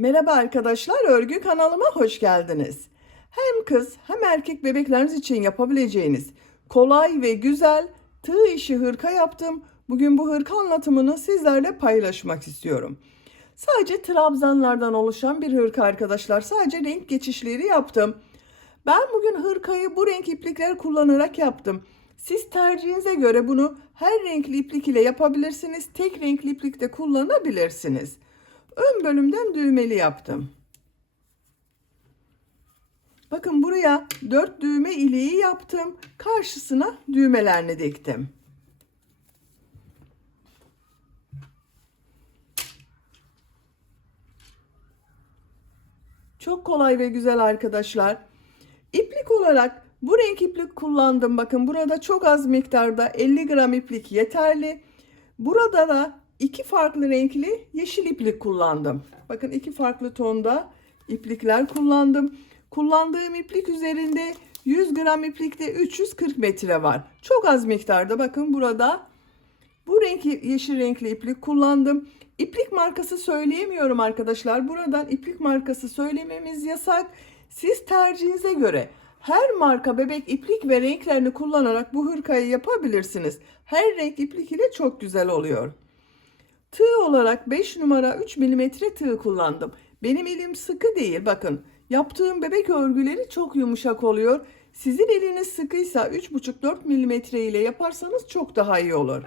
Merhaba arkadaşlar, örgü kanalıma hoş geldiniz. Hem kız hem erkek bebekleriniz için yapabileceğiniz kolay ve güzel tığ işi hırka yaptım. Bugün bu hırka anlatımını sizlerle paylaşmak istiyorum. Sadece trabzanlardan oluşan bir hırka arkadaşlar. Sadece renk geçişleri yaptım. Ben bugün hırkayı bu renk iplikler kullanarak yaptım. Siz tercihinize göre bunu her renkli iplik ile yapabilirsiniz. Tek renkli iplik de kullanabilirsiniz. Ön bölümden düğmeli yaptım. Bakın buraya 4 düğme iliği yaptım. Karşısına düğmelerini diktim. Çok kolay ve güzel arkadaşlar. İplik olarak bu renk iplik kullandım. Bakın burada çok az miktarda 50 gram iplik yeterli. Burada da iki farklı renkli yeşil iplik kullandım. Bakın iki farklı tonda iplikler kullandım. Kullandığım iplik üzerinde 100 gram iplikte 340 metre var. Çok az miktarda bakın burada bu renk yeşil renkli iplik kullandım. İplik markası söyleyemiyorum arkadaşlar. Buradan iplik markası söylememiz yasak. Siz tercihinize göre her marka bebek iplik ve renklerini kullanarak bu hırkayı yapabilirsiniz. Her renk iplik ile çok güzel oluyor. Tığ olarak 5 numara 3 milimetre tığ kullandım. Benim elim sıkı değil. Bakın yaptığım bebek örgüleri çok yumuşak oluyor. Sizin eliniz sıkıysa 3,5-4 milimetre ile yaparsanız çok daha iyi olur.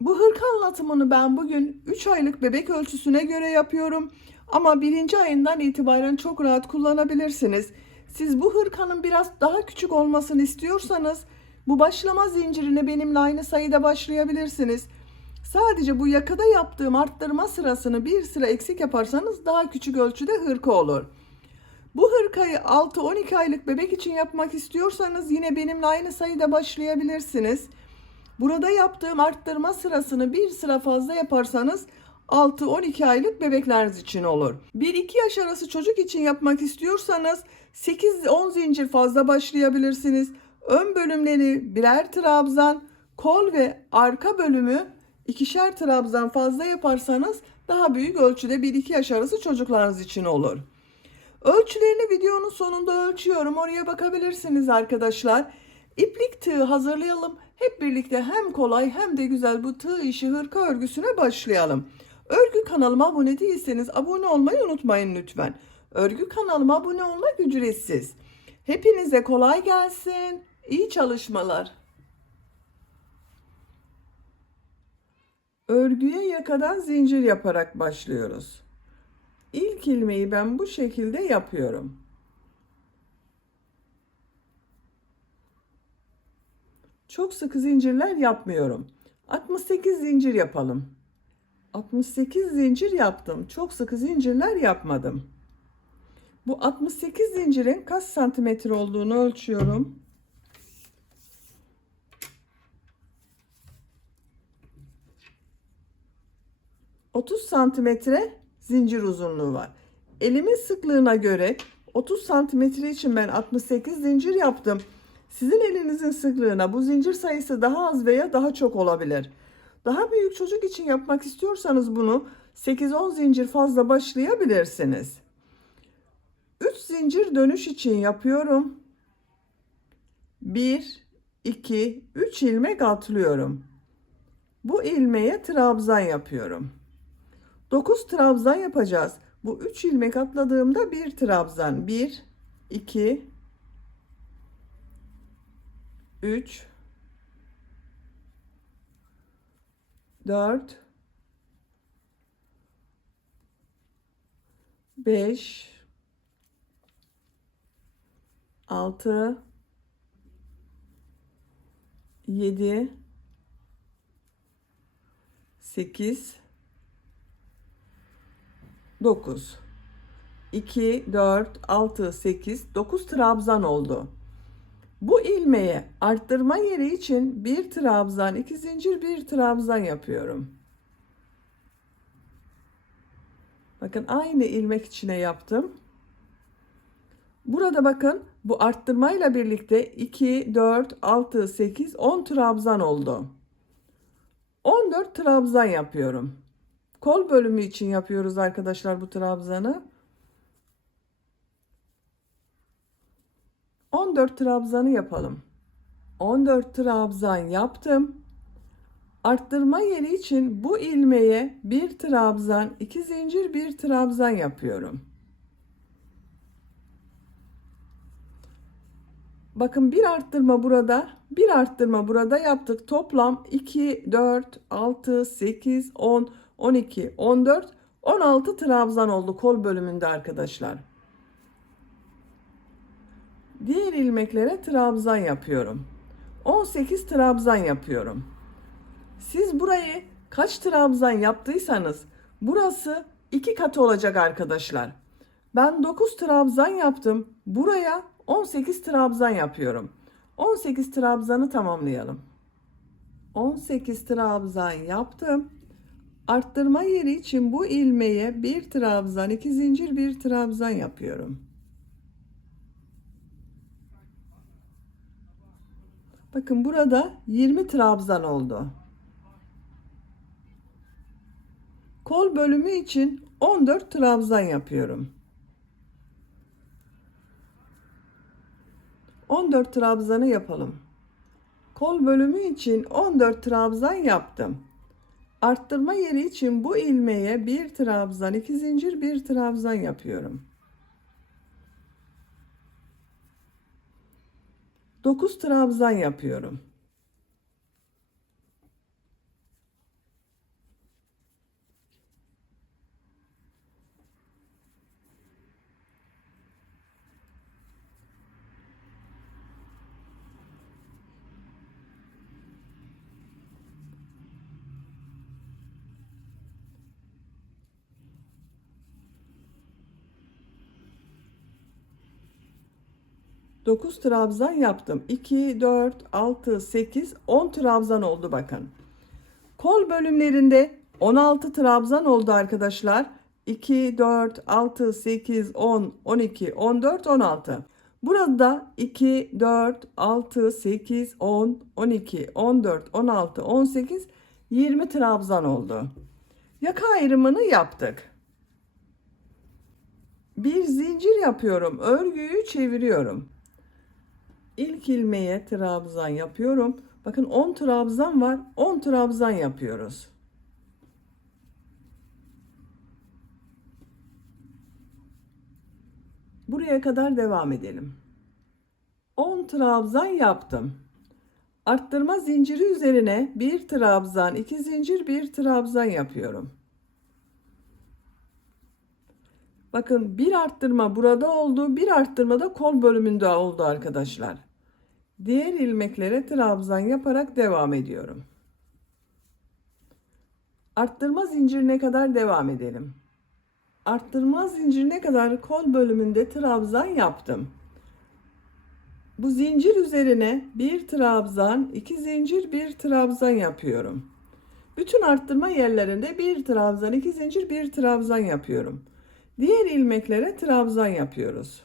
Bu hırka anlatımını ben bugün 3 aylık bebek ölçüsüne göre yapıyorum. Ama 1. ayından itibaren çok rahat kullanabilirsiniz. Siz bu hırkanın biraz daha küçük olmasını istiyorsanız bu başlama zincirine benimle aynı sayıda başlayabilirsiniz. Sadece bu yakada yaptığım arttırma sırasını bir sıra eksik yaparsanız daha küçük ölçüde hırka olur. Bu hırkayı 6-12 aylık bebek için yapmak istiyorsanız yine benimle aynı sayıda başlayabilirsiniz. Burada yaptığım arttırma sırasını bir sıra fazla yaparsanız 6-12 aylık bebekleriniz için olur. 1-2 yaş arası çocuk için yapmak istiyorsanız 8-10 zincir fazla başlayabilirsiniz. Ön bölümleri birer trabzan, kol ve arka bölümü ikişer trabzan fazla yaparsanız daha büyük ölçüde 1-2 yaş arası çocuklarınız için olur. Ölçülerini videonun sonunda ölçüyorum. Oraya bakabilirsiniz arkadaşlar. İplik tığ hazırlayalım. Hep birlikte hem kolay hem de güzel bu tığ işi hırka örgüsüne başlayalım. Örgü kanalıma abone değilseniz abone olmayı unutmayın lütfen. Örgü kanalıma abone olmak ücretsiz. Hepinize kolay gelsin. İyi çalışmalar. Örgüye yakadan zincir yaparak başlıyoruz. İlk ilmeği ben bu şekilde yapıyorum. Çok sıkı zincirler yapmıyorum. 68 zincir yapalım. 68 zincir yaptım. Çok sıkı zincirler yapmadım. Bu 68 zincirin kaç santimetre olduğunu ölçüyorum. ...30 santimetre zincir uzunluğu var. Elimin sıklığına göre 30 santimetre için ben 68 zincir yaptım. Sizin elinizin sıklığına bu zincir sayısı daha az veya daha çok olabilir. Daha büyük çocuk için yapmak istiyorsanız bunu 8-10 zincir fazla başlayabilirsiniz. 3 zincir dönüş için yapıyorum. 1, 2, 3 ilmek atlıyorum. Bu ilmeğe trabzan yapıyorum. 9 trabzan yapacağız. Bu 3 ilmek atladığımda bir trabzan. 1, 2, 3, 4, 5, 6, 7, 8, 9. 2, 4, 6, 8, 9 trabzan oldu. Bu ilmeğe arttırma yeri için bir trabzan, 2 zincir, bir trabzan yapıyorum. Bakın aynı ilmek içine yaptım. Burada bakın bu arttırmayla birlikte 2, 4, 6, 8, 10 trabzan oldu. 14 trabzan yapıyorum. Kol bölümü için yapıyoruz arkadaşlar bu trabzanı. 14 trabzanı yapalım. 14 trabzan yaptım. Arttırma yeri için bu ilmeğe bir trabzan, 2 zincir, bir trabzan yapıyorum. Bakın bir arttırma burada, bir arttırma burada yaptık. Toplam 2, 4, 6, 8, 10, 12, 14, 16 trabzan oldu kol bölümünde arkadaşlar. Diğer ilmeklere trabzan yapıyorum. 18 trabzan yapıyorum. Siz burayı kaç trabzan yaptıysanız burası 2 katı olacak arkadaşlar. Ben 9 trabzan yaptım. Buraya 18 trabzan yapıyorum. 18 trabzanı tamamlayalım. 18 trabzan yaptım. Arttırma yeri için bu ilmeğe bir trabzan, 2 zincir, bir trabzan yapıyorum. Bakın burada 20 trabzan oldu. Kol bölümü için 14 trabzan yapıyorum. 14 trabzanı yapalım. Kol bölümü için 14 trabzan yaptım. Arttırma yeri için bu ilmeğe bir trabzan, 2 zincir, bir trabzan yapıyorum. 9 trabzan yapıyorum. Dokuz trabzan yaptım. 2, 4, 6, 8, 10 trabzan oldu bakın. Kol bölümlerinde 16 trabzan oldu arkadaşlar. 2, 4, 6, 8, 10, 12, 14, 16. Burada 2, 4, 6, 8, 10, 12, 14, 16, 18, 20 trabzan oldu. Yaka ayrımını yaptık. Bir zincir yapıyorum. Örgüyü çeviriyorum. İlk ilmeğe trabzan yapıyorum. Bakın 10 trabzan var. 10 trabzan yapıyoruz. Buraya kadar devam edelim. 10 trabzan yaptım. Arttırma zinciri üzerine bir trabzan, 2 zincir, bir trabzan yapıyorum. Bakın bir arttırma burada oldu, bir arttırma da kol bölümünde oldu arkadaşlar. Diğer ilmeklere trabzan yaparak devam ediyorum. Arttırma zincirine kadar devam edelim. Arttırma zincirine kadar kol bölümünde trabzan yaptım. Bu zincir üzerine bir trabzan, 2 zincir, bir trabzan yapıyorum. Bütün arttırma yerlerinde bir trabzan, 2 zincir, bir trabzan yapıyorum. Diğer ilmeklere trabzan yapıyoruz.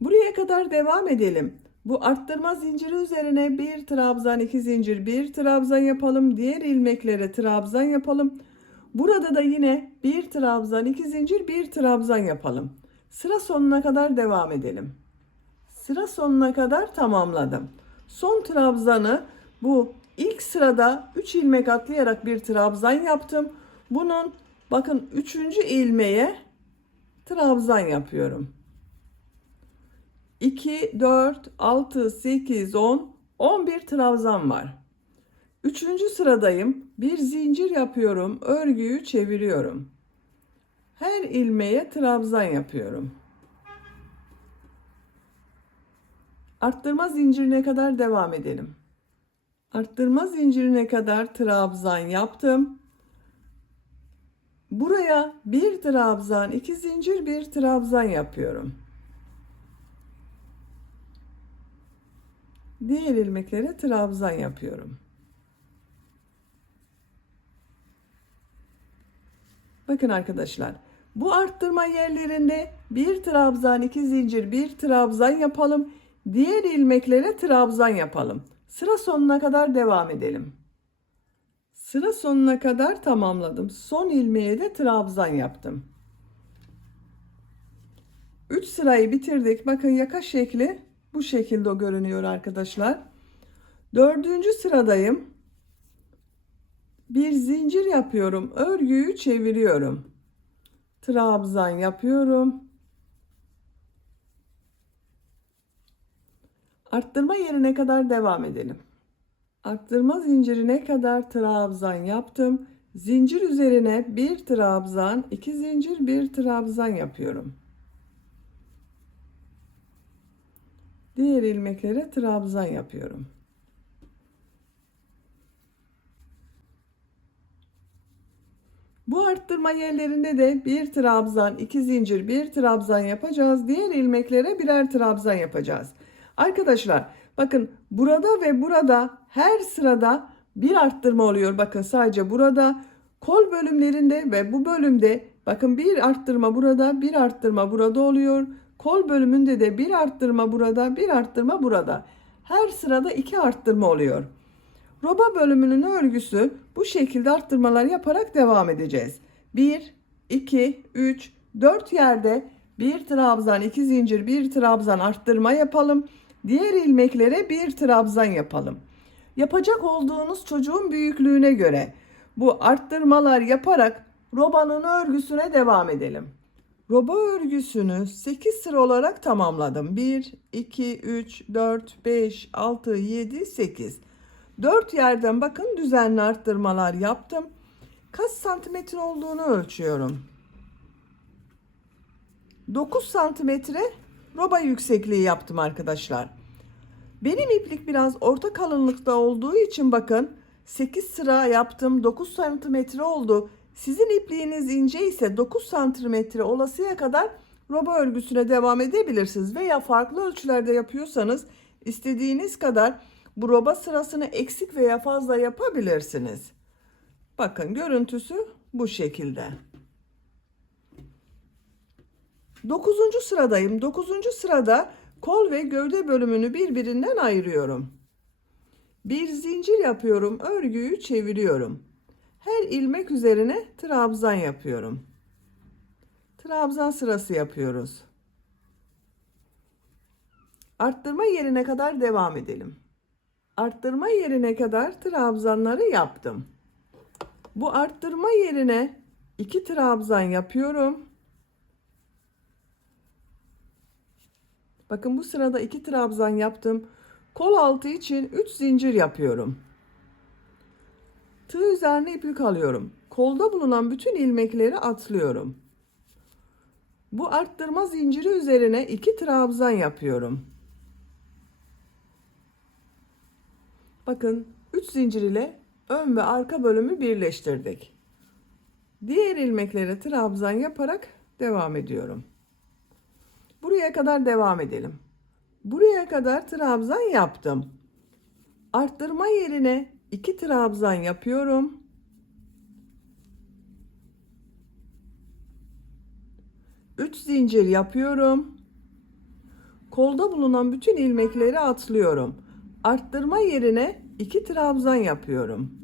Buraya kadar devam edelim. Bu arttırma zinciri üzerine bir trabzan, 2 zincir, bir trabzan yapalım. Diğer ilmeklere trabzan yapalım. Burada da yine bir trabzan, 2 zincir, bir trabzan yapalım. Sıra sonuna kadar devam edelim. Sıra sonuna kadar tamamladım. Son trabzanı bu ilk sırada 3 ilmek atlayarak bir trabzan yaptım. Bunun bakın 3. ilmeğe trabzan yapıyorum. 2, 4, 6, 8, 10, 11 trabzan var. 3. sıradayım. Bir zincir yapıyorum. Örgüyü çeviriyorum. Her ilmeğe trabzan yapıyorum. Arttırma zincirine kadar devam edelim. Arttırma zincirine kadar trabzan yaptım. Buraya bir trabzan, 2 zincir, bir trabzan yapıyorum. Diğer ilmeklere trabzan yapıyorum. Bakın arkadaşlar, bu arttırma yerlerinde bir trabzan, 2 zincir, bir trabzan yapalım. Diğer ilmeklere trabzan yapalım. Sıra sonuna kadar devam edelim. Sıra sonuna kadar tamamladım. Son ilmeğe de trabzan yaptım. 3 sırayı bitirdik. Bakın yaka şekli bu şekilde görünüyor arkadaşlar. 4. sıradayım. Bir zincir yapıyorum. Örgüyü çeviriyorum. Trabzan yapıyorum. Arttırma yerine kadar devam edelim. Arttırma zincirine kadar trabzan yaptım. Zincir üzerine bir trabzan, 2 zincir, bir trabzan yapıyorum. Diğer ilmeklere trabzan yapıyorum. Bu arttırma yerlerinde de bir trabzan, 2 zincir, bir trabzan yapacağız. Diğer ilmeklere birer trabzan yapacağız. Arkadaşlar bakın burada ve burada her sırada bir arttırma oluyor. Bakın sadece burada kol bölümlerinde ve bu bölümde bakın bir arttırma burada, bir arttırma burada oluyor. Kol bölümünde de bir arttırma burada, bir arttırma burada. Her sırada 2 arttırma oluyor. Roba bölümünün örgüsü bu şekilde arttırmalar yaparak devam edeceğiz. 1, 2, 3, 4 yerde bir trabzan, 2 zincir, bir trabzan arttırma yapalım. Diğer ilmeklere bir trabzan yapalım. Yapacak olduğunuz çocuğun büyüklüğüne göre bu arttırmalar yaparak robanın örgüsüne devam edelim. Roba örgüsünü 8 sıra olarak tamamladım. 1, 2, 3, 4, 5, 6, 7, 8. 4 yerden bakın düzenli arttırmalar yaptım. Kaç santimetre olduğunu ölçüyorum. 9 santimetre roba yüksekliği yaptım arkadaşlar. Benim iplik biraz orta kalınlıkta olduğu için bakın 8 sıra yaptım. 9 santimetre oldu. Sizin ipliğiniz ince ise 9 santimetre olasıya kadar roba örgüsüne devam edebilirsiniz. Veya farklı ölçülerde yapıyorsanız istediğiniz kadar bu roba sırasını eksik veya fazla yapabilirsiniz. Bakın görüntüsü bu şekilde. 9. sıradayım. 9. sırada kol ve gövde bölümünü birbirinden ayırıyorum. Bir zincir yapıyorum. Örgüyü çeviriyorum. Her ilmek üzerine trabzan yapıyorum. Trabzan sırası yapıyoruz. Arttırma yerine kadar devam edelim. Arttırma yerine kadar trabzanları yaptım. Bu arttırma yerine 2 trabzan yapıyorum. Bakın bu sırada 2 trabzan yaptım. Kol altı için 3 zincir yapıyorum. Tığ üzerine iplik alıyorum. Kolda bulunan bütün ilmekleri atlıyorum. Bu arttırma zinciri üzerine 2 trabzan yapıyorum. Bakın 3 zincir ile ön ve arka bölümü birleştirdik. Diğer ilmeklere trabzan yaparak devam ediyorum. Buraya kadar devam edelim. Buraya kadar trabzan yaptım. Arttırma yerine 2 trabzan yapıyorum. 3 zincir yapıyorum. Kolda bulunan bütün ilmekleri atlıyorum. Arttırma yerine 2 trabzan yapıyorum.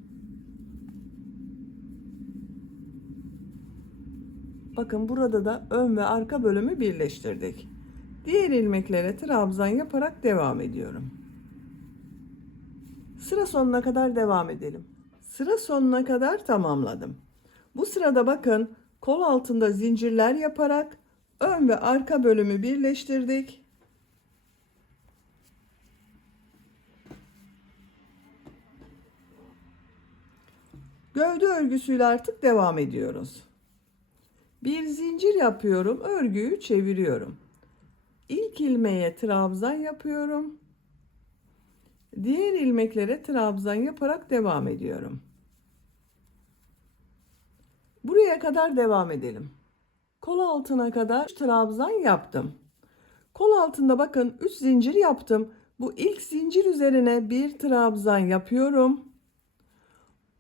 Bakın burada da ön ve arka bölümü birleştirdik. Diğer ilmeklere trabzan yaparak devam ediyorum. Sıra sonuna kadar devam edelim. Sıra sonuna kadar tamamladım. Bu sırada bakın kol altında zincirler yaparak ön ve arka bölümü birleştirdik. Gövde örgüsüyle artık devam ediyoruz. Bir zincir yapıyorum, örgüyü çeviriyorum. İlk ilmeğe trabzan yapıyorum. Diğer ilmeklere trabzan yaparak devam ediyorum. Buraya kadar devam edelim. Kol altına kadar trabzan yaptım. Kol altında bakın 3 zincir yaptım. Bu ilk zincir üzerine bir trabzan yapıyorum.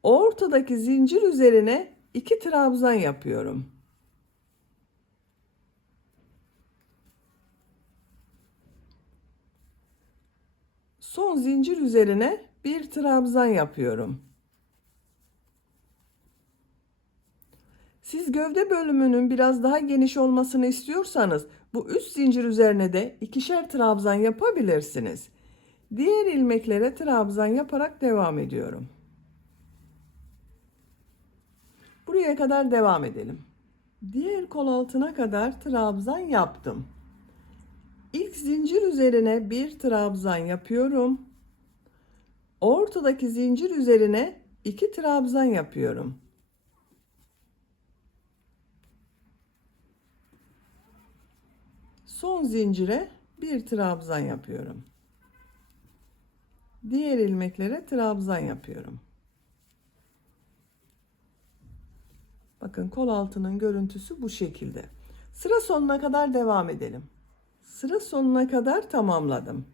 Ortadaki zincir üzerine 2 trabzan yapıyorum. Son zincir üzerine bir trabzan yapıyorum. Siz gövde bölümünün biraz daha geniş olmasını istiyorsanız bu üst zincir üzerine de ikişer trabzan yapabilirsiniz. Diğer ilmeklere trabzan yaparak devam ediyorum. Buraya kadar devam edelim. Diğer kol altına kadar trabzan yaptım. İlk zincir üzerine bir trabzan yapıyorum. Ortadaki zincir üzerine 2 trabzan yapıyorum. Son zincire bir trabzan yapıyorum. Diğer ilmeklere trabzan yapıyorum. Bakın kol altının görüntüsü bu şekilde. Sıra sonuna kadar devam edelim. Sıra sonuna kadar tamamladım.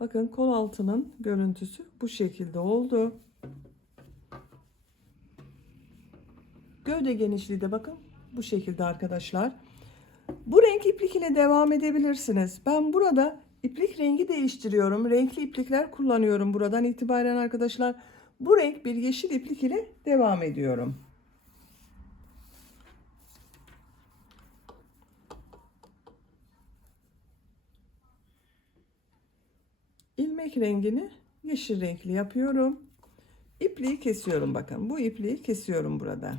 Bakın kol altının görüntüsü bu şekilde oldu. Gövde genişliği de bakın bu şekilde arkadaşlar. Bu renk iplik ile devam edebilirsiniz. Ben burada iplik rengi değiştiriyorum. Renkli iplikler kullanıyorum buradan itibaren arkadaşlar. Bu renk bir yeşil iplik ile devam ediyorum. İlmek rengini yeşil renkli yapıyorum. İpliği kesiyorum bakın. Bu ipliği kesiyorum burada.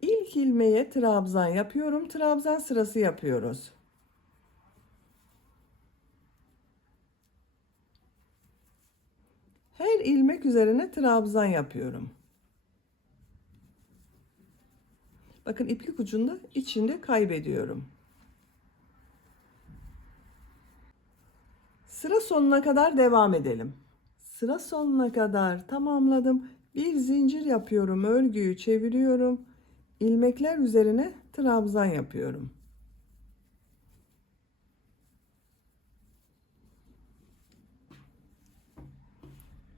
İlk ilmeğe trabzan yapıyorum. Trabzan sırası yapıyoruz. Her ilmek üzerine trabzan yapıyorum. Bakın iplik ucunda içinde kaybediyorum. Sıra sonuna kadar devam edelim. Sıra sonuna kadar tamamladım. Bir zincir yapıyorum. Örgüyü çeviriyorum. İlmekler üzerine trabzan yapıyorum.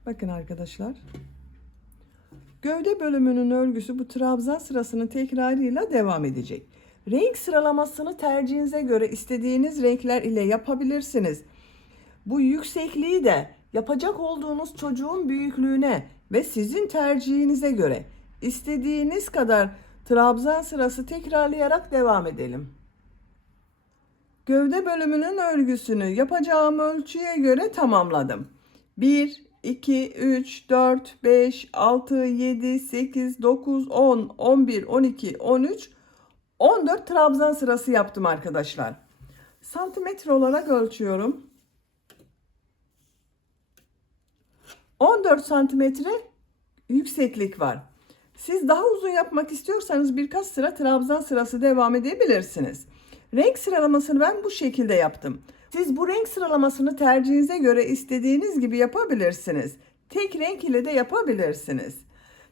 Bakın arkadaşlar. Gövde bölümünün örgüsü bu trabzan sırasının tekrarıyla devam edecek. Renk sıralamasını tercihinize göre istediğiniz renkler ile yapabilirsiniz. Bu yüksekliği de yapacak olduğunuz çocuğun büyüklüğüne ve sizin tercihinize göre istediğiniz kadar trabzan sırası tekrarlayarak devam edelim. Gövde bölümünün örgüsünü yapacağım ölçüye göre tamamladım. 1, 2, 3, 4, 5, 6, 7, 8, 9, 10, 11, 12, 13, 14 trabzan sırası yaptım arkadaşlar. Santimetre olarak ölçüyorum. 14 santimetre yükseklik var. Siz daha uzun yapmak istiyorsanız birkaç sıra trabzan sırası devam edebilirsiniz. Renk sıralamasını ben bu şekilde yaptım. Siz bu renk sıralamasını tercihinize göre istediğiniz gibi yapabilirsiniz. Tek renk ile de yapabilirsiniz.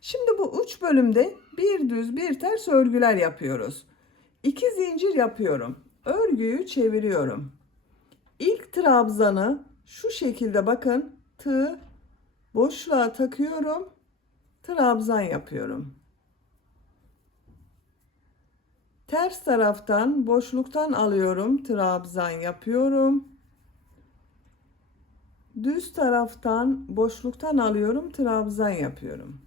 Şimdi bu uç bölümde bir düz bir ters örgüler yapıyoruz. 2 zincir yapıyorum. Örgüyü çeviriyorum. İlk trabzanı şu şekilde bakın tığ boşluğa takıyorum. Trabzan yapıyorum. Ters taraftan boşluktan alıyorum. Trabzan yapıyorum. Düz taraftan boşluktan alıyorum. Trabzan yapıyorum.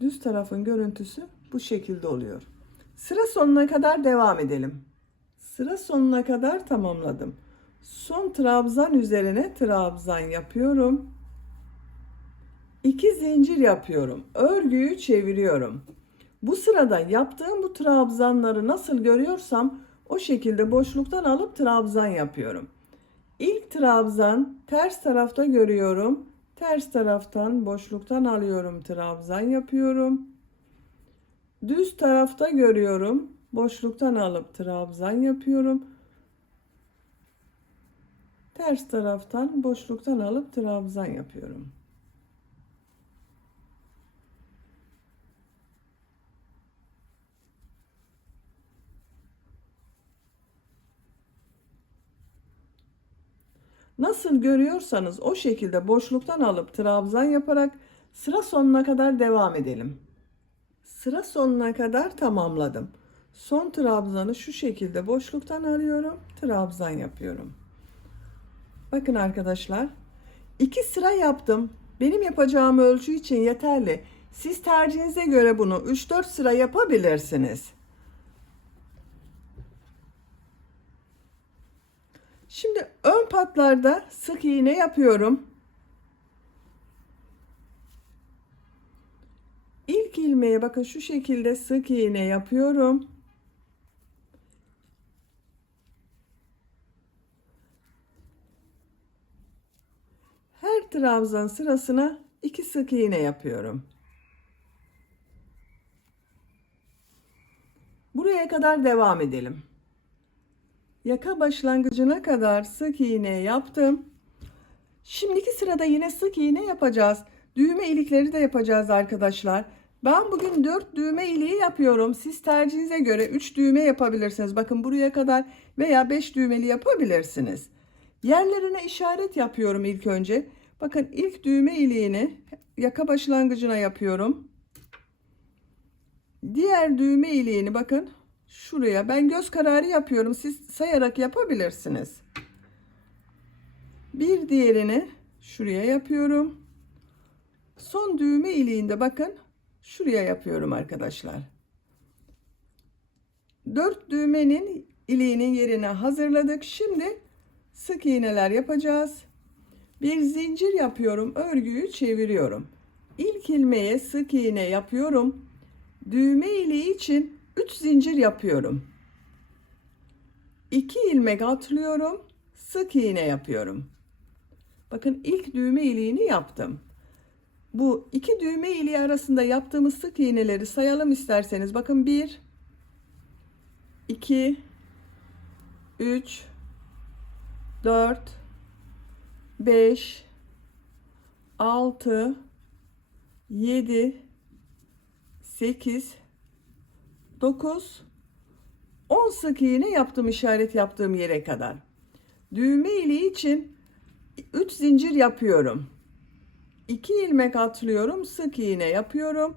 Düz tarafın görüntüsü bu şekilde oluyor. Sıra sonuna kadar devam edelim. Sıra sonuna kadar tamamladım. Son trabzan üzerine trabzan yapıyorum. 2 zincir yapıyorum. Örgüyü çeviriyorum. Bu sırada yaptığım bu trabzanları nasıl görüyorsam o şekilde boşluktan alıp trabzan yapıyorum. İlk trabzan ters tarafta görüyorum. Ters taraftan boşluktan alıyorum, trabzan yapıyorum. Düz tarafta görüyorum. Boşluktan alıp trabzan yapıyorum. Ters taraftan boşluktan alıp trabzan yapıyorum. Nasıl görüyorsanız o şekilde boşluktan alıp trabzan yaparak sıra sonuna kadar devam edelim. Sıra sonuna kadar tamamladım. Son trabzanı şu şekilde boşluktan alıyorum, trabzan yapıyorum. Bakın arkadaşlar, 2 sıra yaptım. Benim yapacağım ölçü için yeterli. Siz tercihinize göre bunu 3-4 sıra yapabilirsiniz. Şimdi ön patlarda sık iğne yapıyorum. İlk ilmeğe bakın şu şekilde sık iğne yapıyorum. Her trabzan sırasına 2 sık iğne yapıyorum. Buraya kadar devam edelim. Yaka başlangıcına kadar sık iğne yaptım. Şimdiki sırada yine sık iğne yapacağız. Düğme ilikleri de yapacağız arkadaşlar. Ben bugün 4 düğme iliği yapıyorum. Siz tercihinize göre 3 düğme yapabilirsiniz. Bakın buraya kadar veya 5 düğmeli yapabilirsiniz. Yerlerine işaret yapıyorum ilk önce. Bakın ilk düğme iliğini yaka başlangıcına yapıyorum. Diğer düğme iliğini bakın şuraya. Ben göz kararı yapıyorum. Siz sayarak yapabilirsiniz. Bir diğerini şuraya yapıyorum. Son düğme iliğinde bakın şuraya yapıyorum arkadaşlar. 4 düğmenin iliğinin yerine hazırladık. Şimdi sık iğneler yapacağız. Bir zincir yapıyorum. Örgüyü çeviriyorum. İlk ilmeğe sık iğne yapıyorum. Düğme iliği için 3 zincir yapıyorum. 2 ilmek atlıyorum. Sık iğne yapıyorum. Bakın ilk düğme iliğini yaptım. Bu iki düğme iliği arasında yaptığımız sık iğneleri sayalım isterseniz. Bakın 1, 2, 3, 4, 5, 6, 7, 8, 9, 10 sık iğne yaptım işaret yaptığım yere kadar. Düğme iliği için 3 zincir yapıyorum. 2 ilmek atlıyorum, sık iğne yapıyorum.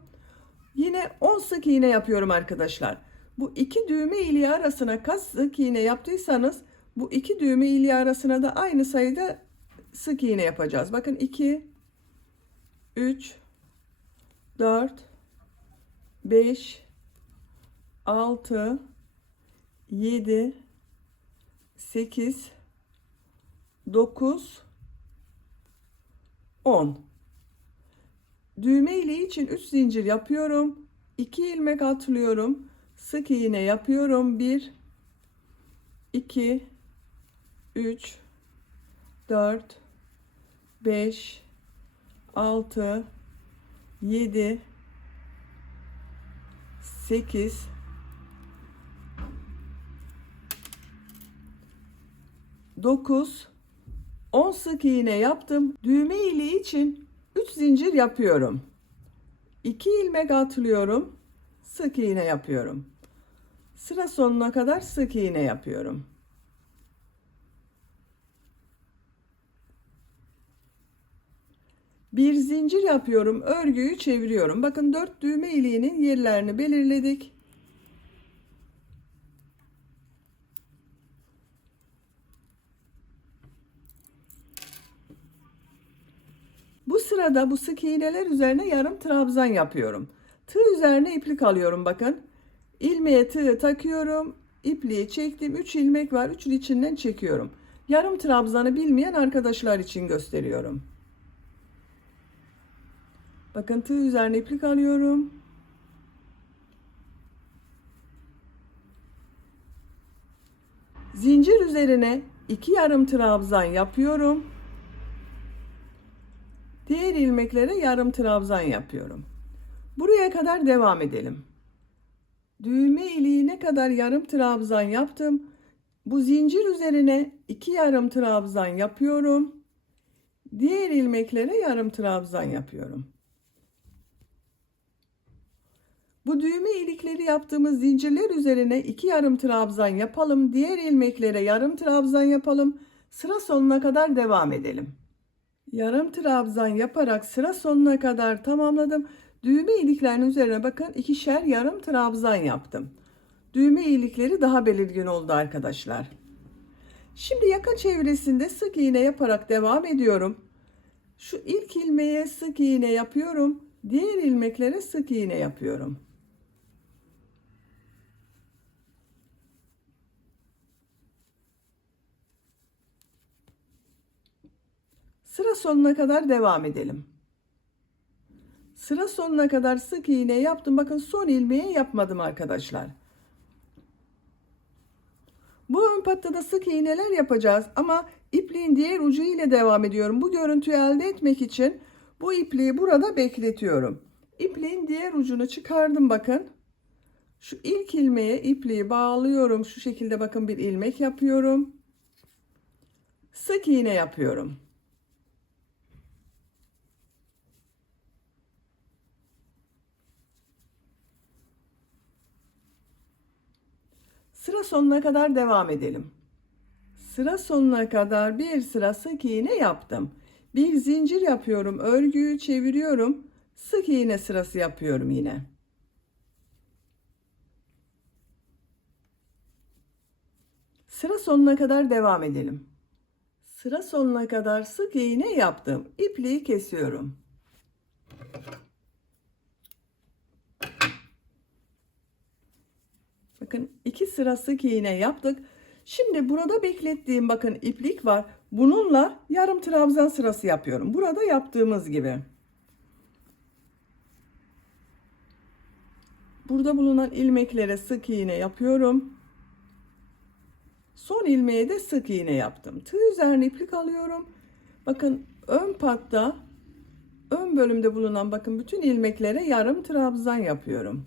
Yine 10 sık iğne yapıyorum arkadaşlar. Bu iki düğme iliği arasına kaç sık iğne yaptıysanız bu iki düğme iliği arasına da aynı sayıda sık iğne yapacağız. Bakın 2, 3, 4, 5, 6, 7, 8, 9, 10. Düğme iliği için 3 zincir yapıyorum. 2 ilmek atlıyorum. Sık iğne yapıyorum. 1, 2, 3, 4, 5, 6, 7, 8, 9, 10 sık iğne yaptım. Düğme iliği için 3 zincir yapıyorum. 2 ilmek atlıyorum. Sık iğne yapıyorum. Sıra sonuna kadar sık iğne yapıyorum. Bir zincir yapıyorum. Örgüyü çeviriyorum. Bakın 4 düğme iliğinin yerlerini belirledik. Bu sırada bu sık iğneler üzerine yarım trabzan yapıyorum. Tığ üzerine iplik alıyorum bakın. İlmeğe tığı takıyorum. İpliği çektim. 3 ilmek var. 3'ün içinden çekiyorum. Yarım trabzanı bilmeyen arkadaşlar için gösteriyorum. Bakın tığ üzerine iplik alıyorum. Zincir üzerine 2 yarım trabzan yapıyorum. Diğer ilmeklere yarım trabzan yapıyorum. Buraya kadar devam edelim. Düğme iliğine kadar yarım trabzan yaptım. Bu zincir üzerine 2 yarım trabzan yapıyorum. Diğer ilmeklere yarım trabzan yapıyorum. Bu düğme ilikleri yaptığımız zincirler üzerine 2 yarım trabzan yapalım. Diğer ilmeklere yarım trabzan yapalım. Sıra sonuna kadar devam edelim. Yarım trabzan yaparak sıra sonuna kadar tamamladım. Düğme iliklerinin üzerine bakın, ikişer yarım trabzan yaptım. Düğme iyilikleri daha belirgin oldu arkadaşlar. Şimdi yaka çevresinde sık iğne yaparak devam ediyorum. Şu ilk ilmeğe sık iğne yapıyorum. Diğer ilmeklere sık iğne yapıyorum. Sıra sonuna kadar devam edelim. Sıra sonuna kadar sık iğne yaptım. Bakın son ilmeğe yapmadım arkadaşlar. Bu ön pattada sık iğneler yapacağız ama ipliğin diğer ucu ile devam ediyorum. Bu görüntüyü elde etmek için bu ipliği burada bekletiyorum. İpliğin diğer ucunu çıkardım bakın. Şu ilk ilmeğe ipliği bağlıyorum. Şu şekilde bakın bir ilmek yapıyorum. Sık iğne yapıyorum. Sıra sonuna kadar devam edelim. Sıra sonuna kadar bir sıra sık iğne yaptım. Bir zincir yapıyorum, örgüyü çeviriyorum, sık iğne sırası yapıyorum yine. Sıra sonuna kadar devam edelim. Sıra sonuna kadar sık iğne yaptım. İpliği kesiyorum. Bakın 2 sıra sık iğne yaptık. Şimdi burada beklettiğim bakın iplik var. Bununla yarım trabzan sırası yapıyorum. Burada yaptığımız gibi. Burada bulunan ilmeklere sık iğne yapıyorum. Son ilmeğe de sık iğne yaptım. Tığ üzerine iplik alıyorum. Bakın ön patta, ön bölümde bulunan bakın bütün ilmeklere yarım trabzan yapıyorum.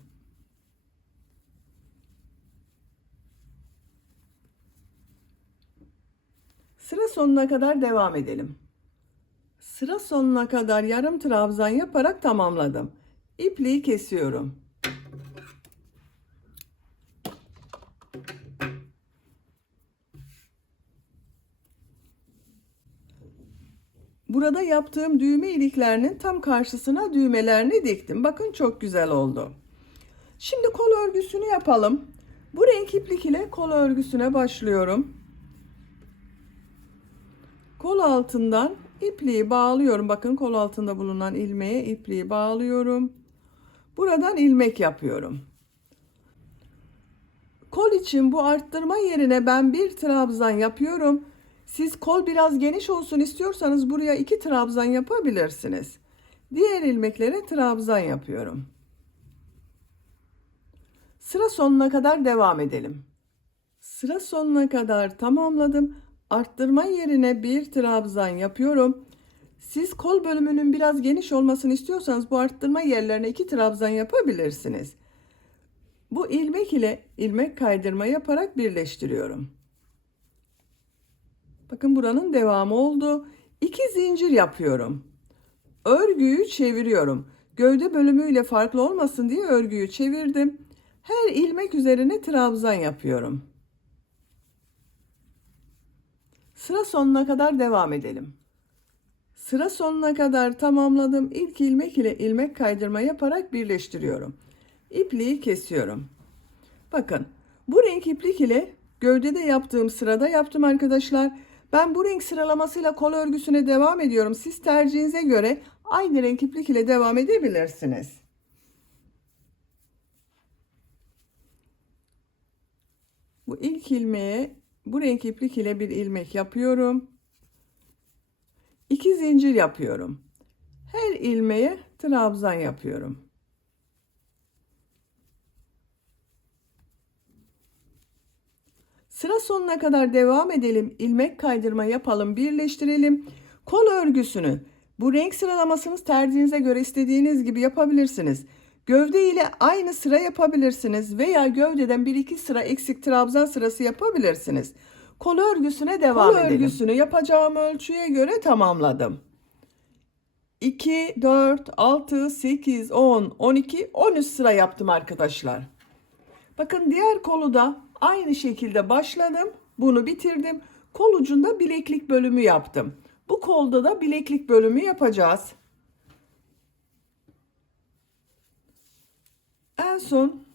Sıra sonuna kadar devam edelim. Sıra sonuna kadar yarım trabzan yaparak tamamladım. İpliği kesiyorum. Burada yaptığım düğme iliklerinin tam karşısına düğmelerini diktim. Bakın çok güzel oldu. Şimdi kol örgüsünü yapalım. Bu renk iplik ile kol örgüsüne başlıyorum. Kol altından ipliği bağlıyorum. Bakın kol altında bulunan ilmeğe ipliği bağlıyorum. Buradan ilmek yapıyorum. Kol için bu arttırma yerine ben bir trabzan yapıyorum. Siz kol biraz geniş olsun istiyorsanız buraya 2 trabzan yapabilirsiniz. Diğer ilmeklere trabzan yapıyorum. Sıra sonuna kadar devam edelim. Sıra sonuna kadar tamamladım. Arttırma yerine bir trabzan yapıyorum. Siz kol bölümünün biraz geniş olmasını istiyorsanız bu arttırma yerlerine 2 trabzan yapabilirsiniz. Bu ilmek ile ilmek kaydırma yaparak birleştiriyorum. Bakın buranın devamı oldu. 2 zincir yapıyorum. Örgüyü çeviriyorum. Gövde bölümüyle farklı olmasın diye örgüyü çevirdim. Her ilmek üzerine trabzan yapıyorum. Sıra sonuna kadar devam edelim. Sıra sonuna kadar tamamladım. İlk ilmek ile ilmek kaydırma yaparak birleştiriyorum. İpliği kesiyorum. Bakın bu renk iplik ile gövdede yaptığım sırada yaptım arkadaşlar. Ben bu renk sıralamasıyla kol örgüsüne devam ediyorum. Siz tercihinize göre aynı renk iplik ile devam edebilirsiniz. Bu ilk ilmeğe bu renk iplik ile bir ilmek yapıyorum. 2 zincir yapıyorum. Her ilmeğe trabzan yapıyorum. Sıra sonuna kadar devam edelim. İlmek kaydırma yapalım, birleştirelim. Kol örgüsünü bu renk sıralamasını tercihinize göre istediğiniz gibi yapabilirsiniz. Gövde ile aynı sıra yapabilirsiniz veya gövdeden 1-2 sıra eksik trabzan sırası yapabilirsiniz. Kol örgüsüne devam edelim. Kol örgüsünü yapacağım ölçüye göre tamamladım. 2, 4, 6, 8, 10, 12, 13 sıra yaptım arkadaşlar. Bakın diğer kolu da aynı şekilde başladım. Bunu bitirdim. Kol ucunda bileklik bölümü yaptım. Bu kolda da bileklik bölümü yapacağız. En son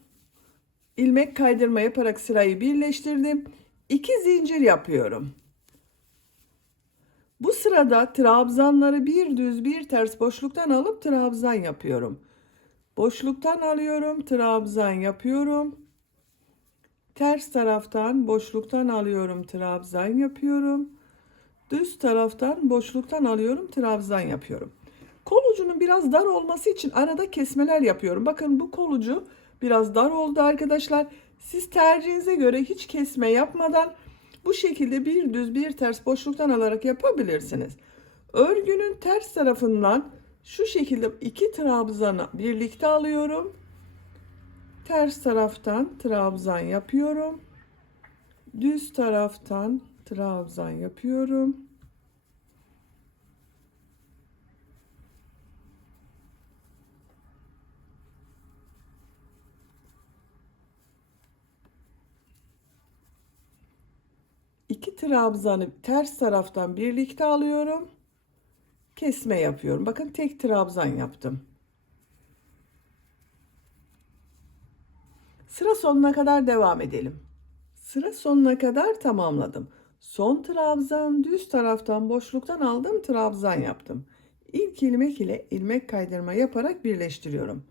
ilmek kaydırma yaparak sırayı birleştirdim. 2 zincir yapıyorum. Bu sırada trabzanları bir düz bir ters boşluktan alıp trabzan yapıyorum. Boşluktan alıyorum, trabzan yapıyorum. Ters taraftan boşluktan alıyorum, trabzan yapıyorum. Düz taraftan boşluktan alıyorum, trabzan yapıyorum. Kol ucunun biraz dar olması için arada kesmeler yapıyorum. Bakın bu kol ucu biraz dar oldu arkadaşlar. Siz tercihinize göre hiç kesme yapmadan bu şekilde bir düz bir ters boşluktan alarak yapabilirsiniz. Örgünün ters tarafından şu şekilde 2 trabzanı birlikte alıyorum. Ters taraftan trabzan yapıyorum. Düz taraftan trabzan yapıyorum. İki trabzanı ters taraftan birlikte alıyorum. Kesme yapıyorum. Bakın tek trabzan yaptım. Sıra sonuna kadar devam edelim. Sıra sonuna kadar tamamladım. Son trabzan düz taraftan boşluktan aldım, trabzan yaptım. İlk ilmek ile ilmek kaydırma yaparak birleştiriyorum.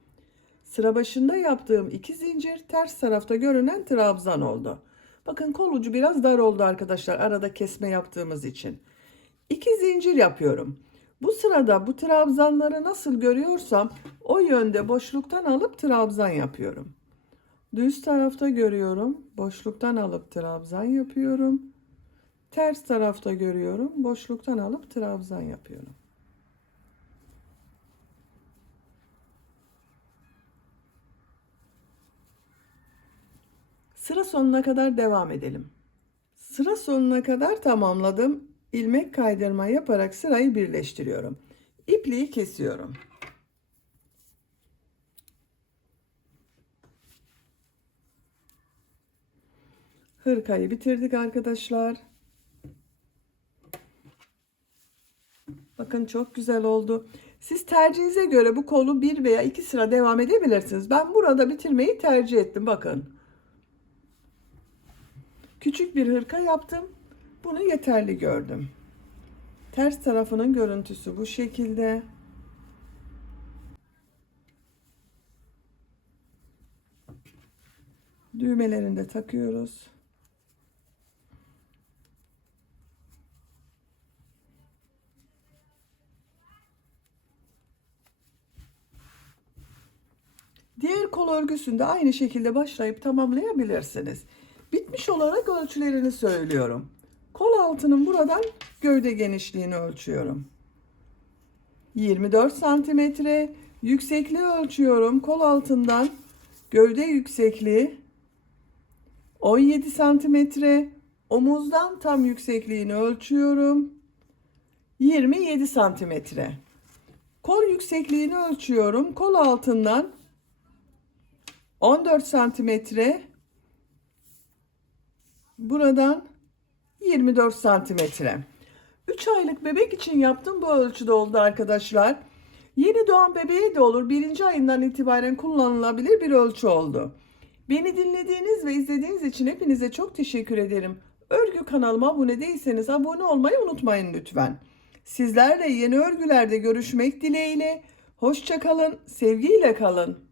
Sıra başında yaptığım 2 zincir ters tarafta görünen trabzan oldu. Bakın kol ucu biraz dar oldu arkadaşlar, arada kesme yaptığımız için. 2 zincir yapıyorum. Bu sırada bu trabzanları nasıl görüyorsam o yönde boşluktan alıp trabzan yapıyorum. Düz tarafta görüyorum, boşluktan alıp trabzan yapıyorum. Ters tarafta görüyorum, boşluktan alıp trabzan yapıyorum. Sıra sonuna kadar devam edelim. Sıra sonuna kadar tamamladım. İlmek kaydırma yaparak sırayı birleştiriyorum. İpliği kesiyorum. Hırkayı bitirdik arkadaşlar. Bakın çok güzel oldu. Siz tercihinize göre bu kolu 1 veya 2 sıra devam edebilirsiniz. Ben burada bitirmeyi tercih ettim. Bakın. Küçük bir hırka yaptım. Bunu yeterli gördüm. Ters tarafının görüntüsü bu şekilde. Düğmelerini de takıyoruz. Diğer kol örgüsünde aynı şekilde başlayıp tamamlayabilirsiniz. Bitmiş olarak ölçülerini söylüyorum. Kol altının buradan gövde genişliğini ölçüyorum. 24 santimetre. Yüksekliği ölçüyorum. Kol altından gövde yüksekliği 17 santimetre. Omuzdan tam yüksekliğini ölçüyorum. 27 santimetre. Kol yüksekliğini ölçüyorum. Kol altından 14 santimetre. Buradan 24 santimetre. 3 aylık bebek için yaptım, bu ölçüde oldu arkadaşlar. Yeni doğan bebeğe de olur. 1. ayından itibaren kullanılabilir bir ölçü oldu. Beni dinlediğiniz ve izlediğiniz için hepinize çok teşekkür ederim. Örgü kanalıma abone değilseniz abone olmayı unutmayın lütfen. Sizlerle yeni örgülerde görüşmek dileğiyle. Hoşça kalın, sevgiyle kalın.